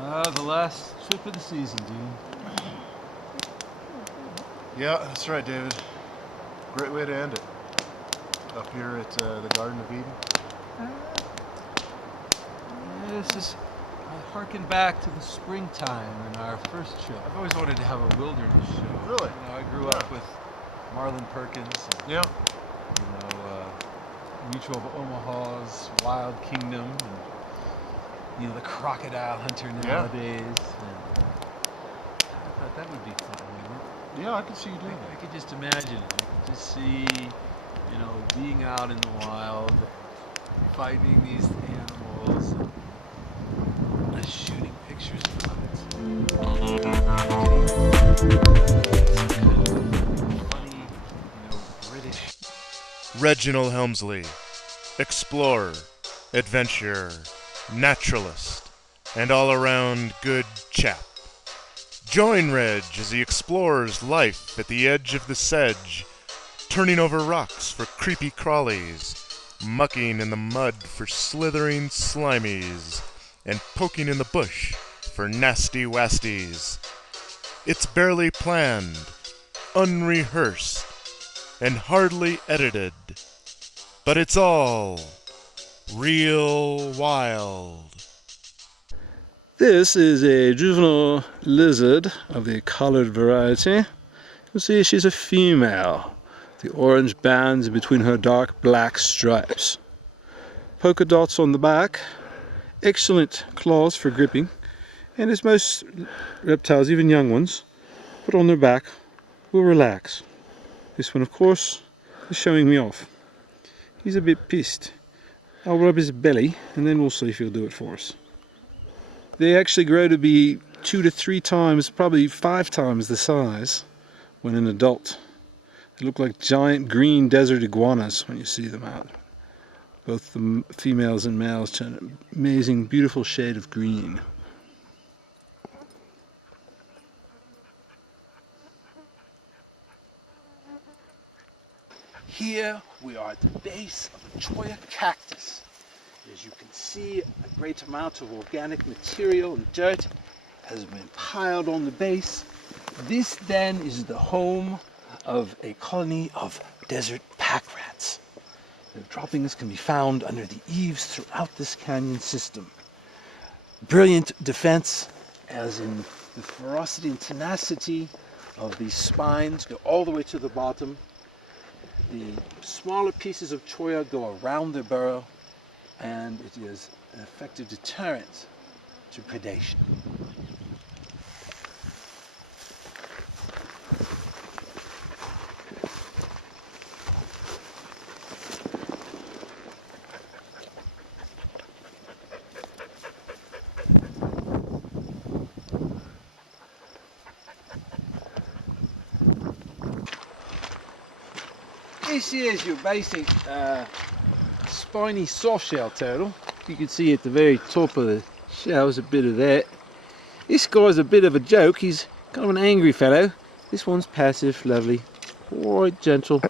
The last trip of the season, Dean. Yeah, that's right, David. Great way to end it. Up here at the Garden of Eden. Yeah, it's just, I harken back to the springtime and our first trip. I've always wanted to have a wilderness show. Really? You know, I grew up with Marlon Perkins. And, Yeah. Mutual of Omaha's Wild Kingdom. And, the crocodile hunter nowadays. And I thought that would be fun, Yeah, I can see you doing I could just imagine it. Just see, being out in the wild, fighting these animals, and shooting pictures of it. Funny, British. Reginald Helmsley, explorer, adventurer, naturalist, and all-around good chap. Join Reg as he explores life at the edge of the sedge, turning over rocks for creepy crawlies, mucking in the mud for slithering slimies, and poking in the bush for nasty wasties. It's barely planned, unrehearsed, and hardly edited, but it's all real wild. This is a juvenile lizard of the collared variety. You'll see she's a female. The orange bands in between her dark black stripes. Polka dots on the back. Excellent claws for gripping. And as most reptiles, even young ones, put on their back, will relax. This one, of course, is showing me off. He's a bit pissed. I'll rub his belly and then we'll see if he'll do it for us. They actually grow to be 2 to 3 times, probably 5 times the size when an adult. They look like giant green desert iguanas when you see them out. Both the females and males turn an amazing, beautiful shade of green. Here we are at the base of the Cholla cactus. As you can see, a great amount of organic material and dirt has been piled on the base. This then is the home of a colony of desert pack rats. Their droppings can be found under the eaves throughout this canyon system. Brilliant defense, as in the ferocity and tenacity of these spines go all the way to the bottom. The smaller pieces of cholla go around the burrow, and it is an effective deterrent to predation. This is your basic spiny soft-shell turtle. You can see at the very top of the shell is a bit of that. This guy's a bit of a joke. He's kind of an angry fellow. This one's passive, lovely, quite gentle.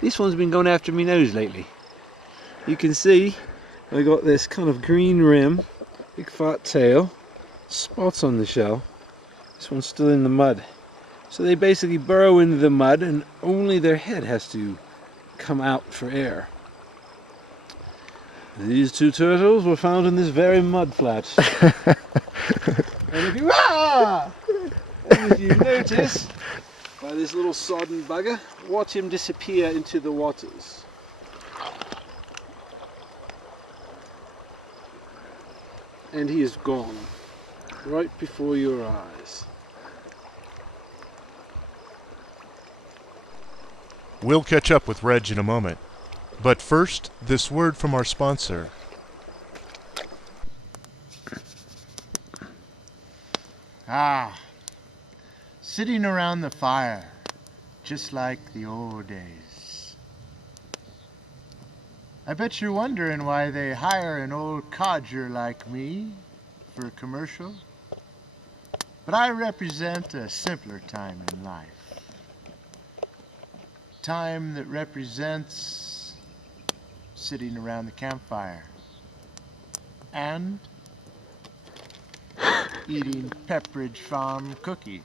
This one's been going after me nose lately. You can see I got this kind of green rim, big fat tail, spots on the shell. This one's still in the mud. So they basically burrow into the mud and only their head has to come out for air. These 2 turtles were found in this very mud flat. And if you notice, by this little sodden bugger, watch him disappear into the waters. And he is gone, right before your eyes. We'll catch up with Reg in a moment. But first, this word from our sponsor. Sitting around the fire, just like the old days. I bet you're wondering why they hire an old codger like me for a commercial. But I represent a simpler time in life. Time that represents sitting around the campfire and eating Pepperidge Farm cookies.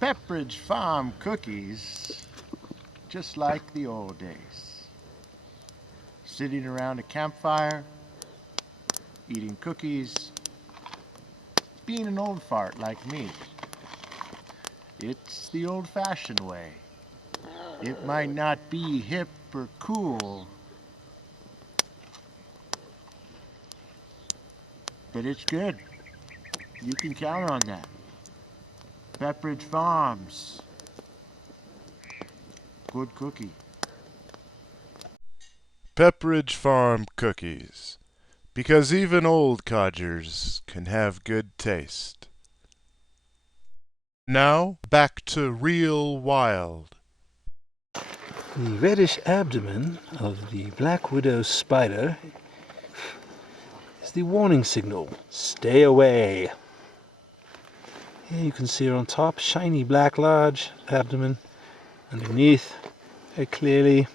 Pepperidge Farm cookies, just like the old days. Sitting around a campfire, eating cookies, being an old fart like me. It's the old-fashioned way. It might not be hip or cool, but it's good. You can count on that. Pepperidge Farms. Good cookie. Pepperidge Farm cookies. Because even old codgers can have good taste. Now, back to Real Wild. The reddish abdomen of the black widow spider is the warning signal. Stay away. Here you can see her on top, shiny black large abdomen. Underneath, very clearly, you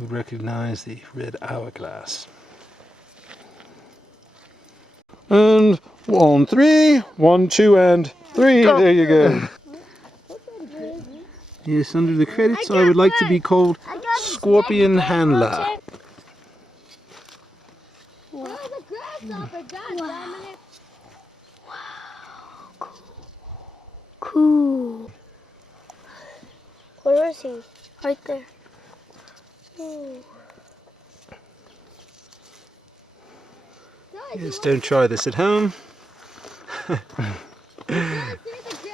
would recognize the red hourglass. And 1, 3, 1, 2, and 3. Go. There you go. Yes, under the credits, I would like to be called Scorpion Handler. Oh, the grasshopper, God, Dominic. Wow, cool. Where is he? Right there. Ooh. Yes, don't try this at home.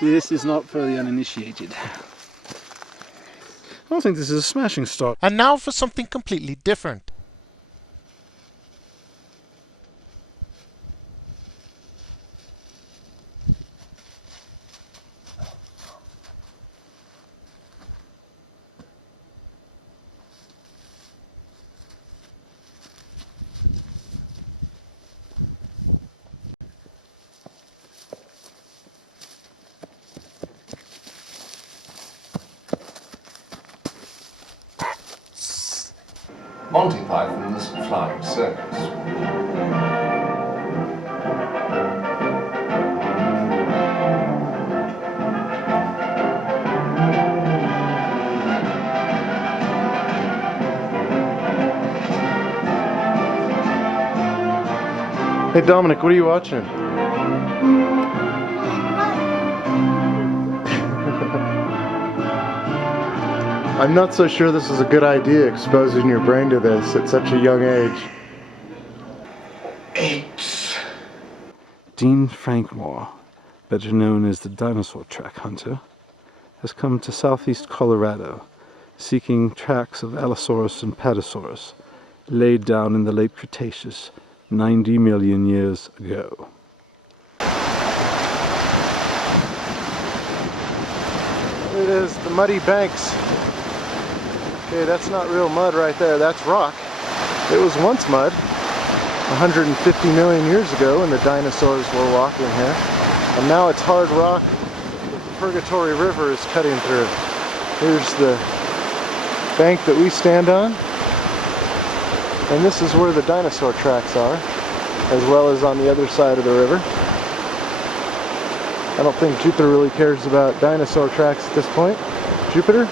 This is not for the uninitiated. I don't think this is a smashing start. And now for something completely different. Monty Python's Flying Circus. Hey Dominic, what are you watching? I'm not so sure this is a good idea, exposing your brain to this at such a young age. 8. Dean Frankmore, better known as the dinosaur track hunter, has come to southeast Colorado seeking tracks of Allosaurus and Patasaurus laid down in the late Cretaceous 90 million years ago. There it is, the muddy banks. Okay, that's not real mud right there, that's rock. It was once mud, 150 million years ago when the dinosaurs were walking here. And now it's hard rock that the Purgatory River is cutting through. Here's the bank that we stand on. And this is where the dinosaur tracks are, as well as on the other side of the river. I don't think Jupiter really cares about dinosaur tracks at this point. Jupiter?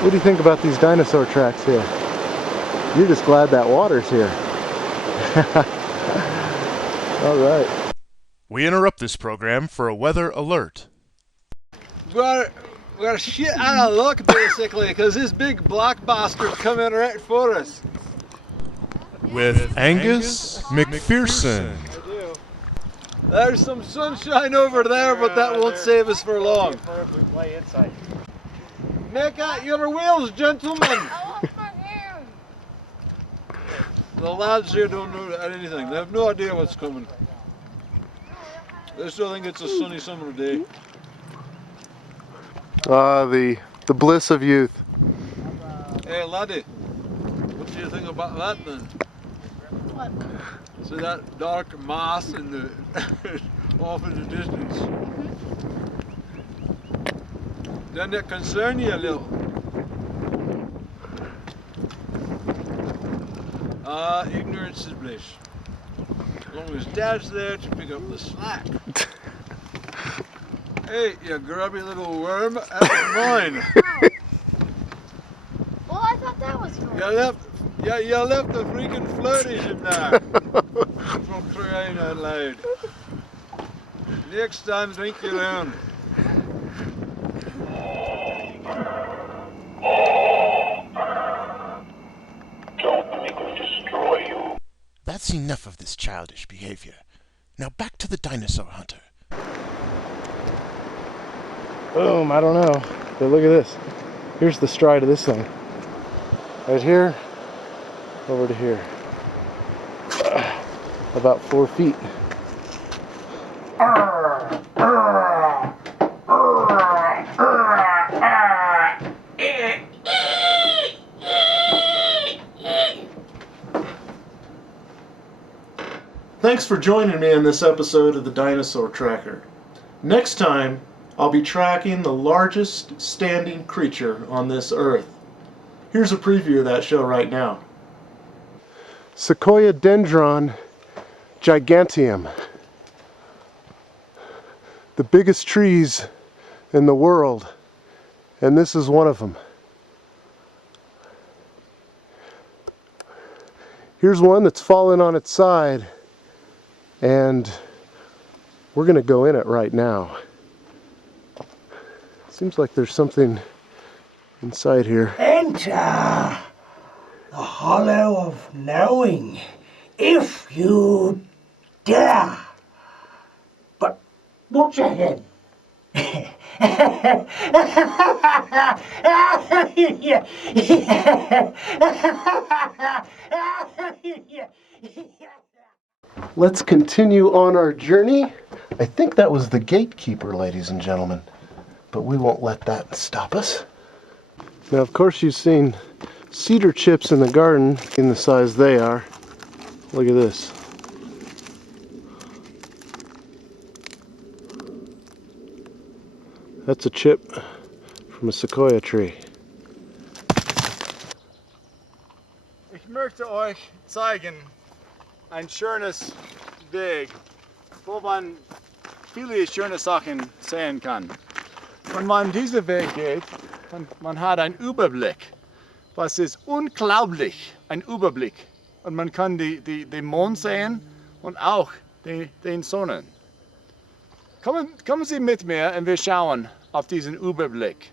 What do you think about these dinosaur tracks here? You're just glad that water's here. All right. We interrupt this program for a weather alert. We're shit out of luck basically because this big black bastard's coming right for us. With Angus McPherson. I do. There's some sunshine over there, but that won't save us for long. Make out your wheels, gentlemen! The lads here don't know anything. They have no idea what's coming. They still think it's a sunny summer day. The bliss of youth. Hey laddie, what do you think about that then? See that dark mass in the off in the distance? Doesn't it concern you a little? Ignorance is bliss. As long Whose dad's there to pick up the slack. Hey, you grubby little worm, that's mine. Well, I thought that was yours. You left the freaking floaties in there. For crying out loud. Next time, drink your own. That's enough of this childish behavior. Now back to the dinosaur hunter. Boom, I don't know. But look at this. Here's the stride of this thing. Right here, over to here. About 4 feet. Thanks for joining me in this episode of the Dinosaur Tracker. Next time, I'll be tracking the largest standing creature on this earth. Here's a preview of that show right now. Sequoia dendron giganteum. The biggest trees in the world, and this is one of them. Here's one that's fallen on its side, and we're going to go in it right now. Seems like there's something inside here. Enter the hollow of knowing, if you dare. But watch ahead. Let's continue on our journey. I think that was the gatekeeper, ladies and gentlemen, but we won't let that stop us. Now, of course, you've seen cedar chips in the garden in the size they are. Look at this. That's a chip from a sequoia tree. Ich möchte euch zeigen ein schönes Weg, wo man viele schöne Sachen sehen kann. Wenn man diesen Weg geht, man hat einen Überblick. Was ist unglaublich, ein Überblick. Und man kann den Mond sehen und auch den Sonne. Kommen Sie mit mir und wir schauen auf diesen Überblick.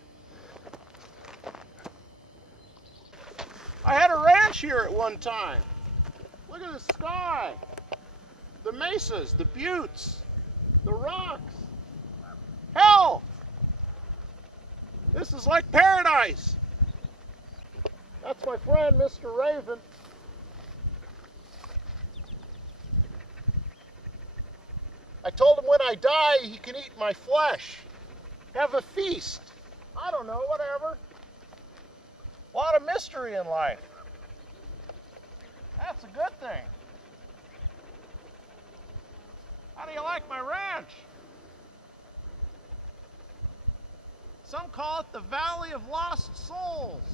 I had a ranch here at one time. Look at the sky, the mesas, the buttes, the rocks. Hell! This is like paradise. That's my friend, Mr. Raven. I told him when I die, he can eat my flesh. Have a feast. I don't know, whatever. A lot of mystery in life. That's a good thing. How do you like my ranch? Some call it the Valley of Lost Souls.